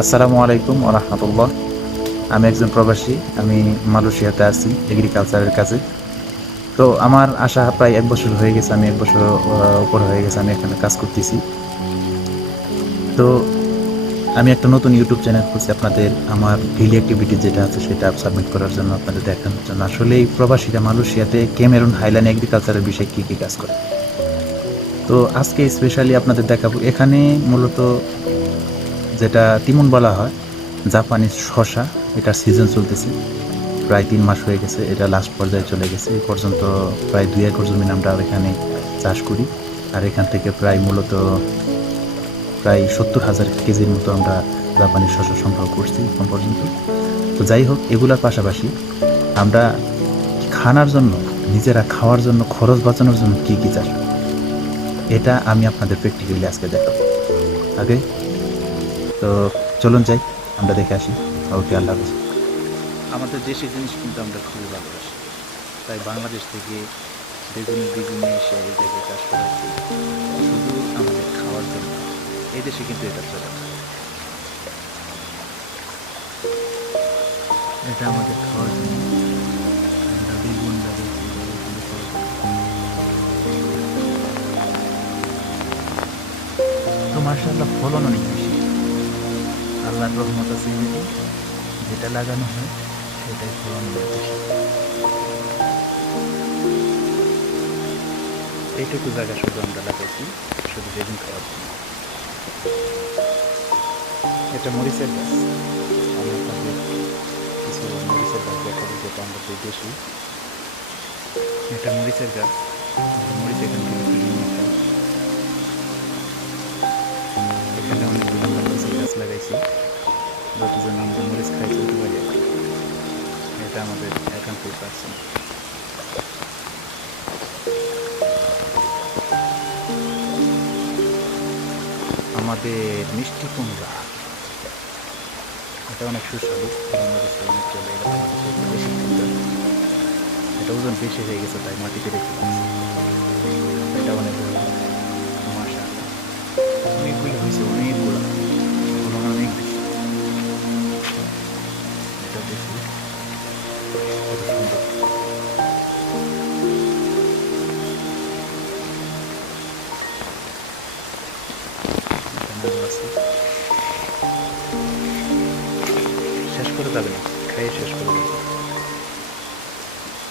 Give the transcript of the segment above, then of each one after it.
আসসালামু আলাইকুম ওয়া রাহমাতুল্লাহ। আমি একজন প্রবাসী। আমি মালয়েশিয়াতে আছি এগ্রিকালচারের কাজে। তো আমার আসা প্রায় ১ বছর হয়ে গেছে। আমি ১ বছর উপর হয়ে গেছে আমি এখানে কাজ করতেছি। তো আমি একটা নতুন ইউটিউব চ্যানেল খুলছি আপনাদের আমার ডেইলি অ্যাক্টিভিটি যেটা আছে সেটা সাবমিট করার জন্য, আপনাদের দেখানোর জন্য। আসলে এই প্রবাসীরা মালয়েশিয়াতে ক্যামেরুন হাইল্যান্ড এগ্রিকালচারের বিষয়ে কী কাজ করে। তো আজকে স্পেশালি আপনাদের দেখাবো এখানে মূলত যেটা তিমুন বলা হয়, জাপানিজ শসা, এটার সিজন চলতেছে। প্রায় ৩ মাস হয়ে গেছে, এটা লাস্ট পর্যায়ে চলে গেছে। এই পর্যন্ত প্রায় ২ একর জমিন আমরা এখানে চাষ করি। আর এখান থেকে প্রায় ৭০,০০০ কেজির মতো আমরা জাপানি শসা সংগ্রহ করছি এখন পর্যন্ত। তো যাই হোক, এগুলোর পাশাপাশি আমরা খানার জন্য, নিজেরা খাওয়ার জন্য, খরচ বাঁচানোর জন্য কী চাষ, এটা আমি আপনাদের প্র্যাকটিক্যালি আজকে দেখাবো। আগে তো চলুন যাই, আমরা দেখে আসি। ওকে, আল্লাহ হাফেজ। আমাদের দেশি জিনিস কিন্তু আমরা খুবই ভালোবাসি, তাই বাংলাদেশ থেকে বেগুনের বীজ নিয়ে এসে এই জায়গায় চাষ করা হচ্ছে শুধু আমাদের খাওয়ার জন্য। এই দেশে কিন্তু এটা চলে না। এটা আমাদের খাওয়ার জন্য আমরা বেগুন লাগাইছি, এগুলো খাওয়ার জন্য। তো মাশাআল্লাহ, ফলন অনেক বেশি। আল্লাহর রহমত আছে, যেটা লাগানো হয় সেটাই ফলন অনেক বেশি। এইটুকু জায়গা শুধু আমরা লাগাইছি শুধু বেগুন খাওয়ার জন্য। এটা মরিচের গাছ। আমি আপনাদের কিছু মরিচের গাছ দেখাবো, যেটা আমরা দেশি। এটা মরিচের গাছ, আমরা মরিচ এখান থেকে তুলে নিয়ে খাই। এখানে অনেকগুলো আমরা মরিচের গাছ লাগাইছি, যতজন আমরা মরিচ খাই চলতে পারি। এটা আমাদের এখান থেকে পাচ্ছি। আমাদের মিষ্টি কুমড়া, এটা অনেক সুস্বাদু, বাংলাদেশে অনেক চলে। এটা বাংলাদেশে একটু বেশি খাদ্য, এটা ওজন বেশি হয়ে গেছে তাই মাটিতে রেখে দিচ্ছি। এটা অনেক মাশাআল্লাহ, অনেকগুলো হয়েছে, অনেকগুলো ফলন অনেক বেশি। এটা দেখি কত সুন্দর। এখানে আরো আছে, শেষ করে যাবে না, খাইয়ে শেষ করে যাবে।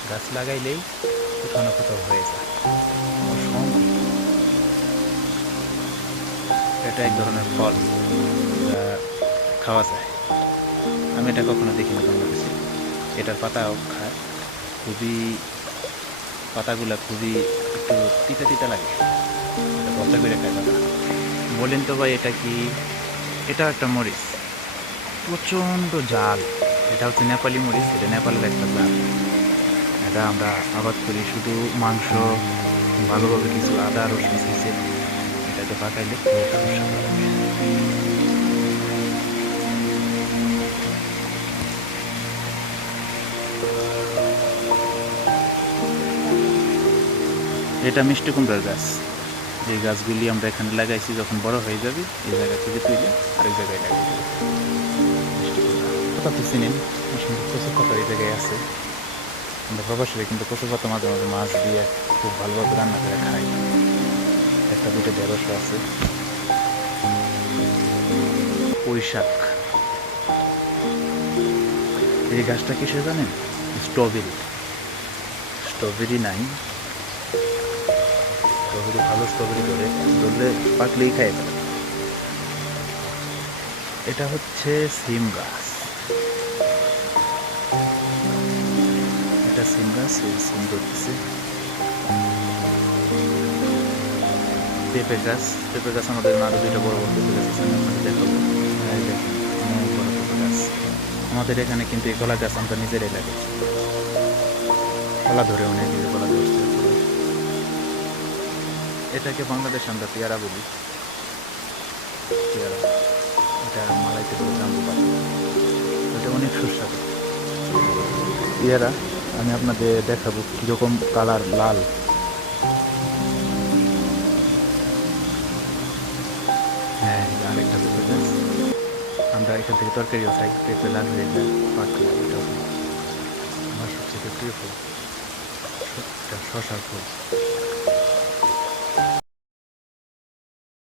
গাছ লাগাইলেই কোথাও না কোথাও হয়ে যায়। এটা এক ধরনের ফল, যা খাওয়া যায়। আমি এটা কখনো দেখিনি বাংলাদেশে। এটার পাতাও খায়, খুবই পাতাগুলা খুবই একটু তিতা তিতা লাগে। এটা ভর্তা করে খায় পাতা। বলেন তো ভাই, এটা কি? এটা একটা মরিচ, প্রচণ্ড জাল। এটা হচ্ছে নেপালি মরিচ, এটা নেপালের একটা জাত। এটা আমরা আবাদ করি শুধু মাংস, ভালোভাবে কিছু আদা রসুন ছেঁচে এটাকে পাকাইলে খুব সুস্বাদু লাগে। এটা মিষ্টি কুমড়ার গাছ। যে গাছগুলি আমরা এখানে লাগাইছি যখন বড় হয়ে যাবে এই জায়গা থেকে তুলে আরেক জায়গায় লাগাই দেবো। মিষ্টি কুমড়া পাতা তো চিনেন, প্রচুর পাতা এই জায়গায় আছে। আমরা প্রবাসীরা কিন্তু প্রচুর পাতা মাঝে মাঝে মাছ দিয়ে খুব ভালোভাবে রান্না করে খাই। একটা দুটো ঢেঁড়সও আছে। পুঁই শাক, এই গাছটা কিসে জানেন? স্ট্রবেরি। স্ট্রবেরি নাই, স্ট্রবেরি ভালো স্ট্রবেরি ধরলে পাকলেই খাই ফেলে। এটা হচ্ছে সিম গাছ। এটা সিম গাছ, সিম ধরতেছে। পেঁপে গাছ, পেঁপে গাছ আমাদের আরো দুইটা বড় বড় পেঁপে গাছ আছে, আমি আপনাদের দেখাবো। এই দেখেন, অনেক বড় পেঁপে গাছ। আমাদের এখানে কিন্তু এই কলা গাছ আমরা নিজেরাই লাগাইছি। কলা ধরে অনেক কলা ধরছে। এটাকে বাংলাদেশে আমরা পেয়ারা বলি, পেয়ারা। এটা মালাইতে বলে জাম্বু পাতা। এটা অনেক সুস্বাদু পেয়ারা। আমি আপনাদের দেখাবো কীরকম কালার, লাল। হ্যাঁ, আরেকটা পেঁপে গাছ। আমরা এখান থেকে তরকারিও খাই, পেঁপে লাল হয়ে যায়, পাকা এটাও খাই। আমার সবচেয়ে প্রিয় ফুল এটা শশার ফুল।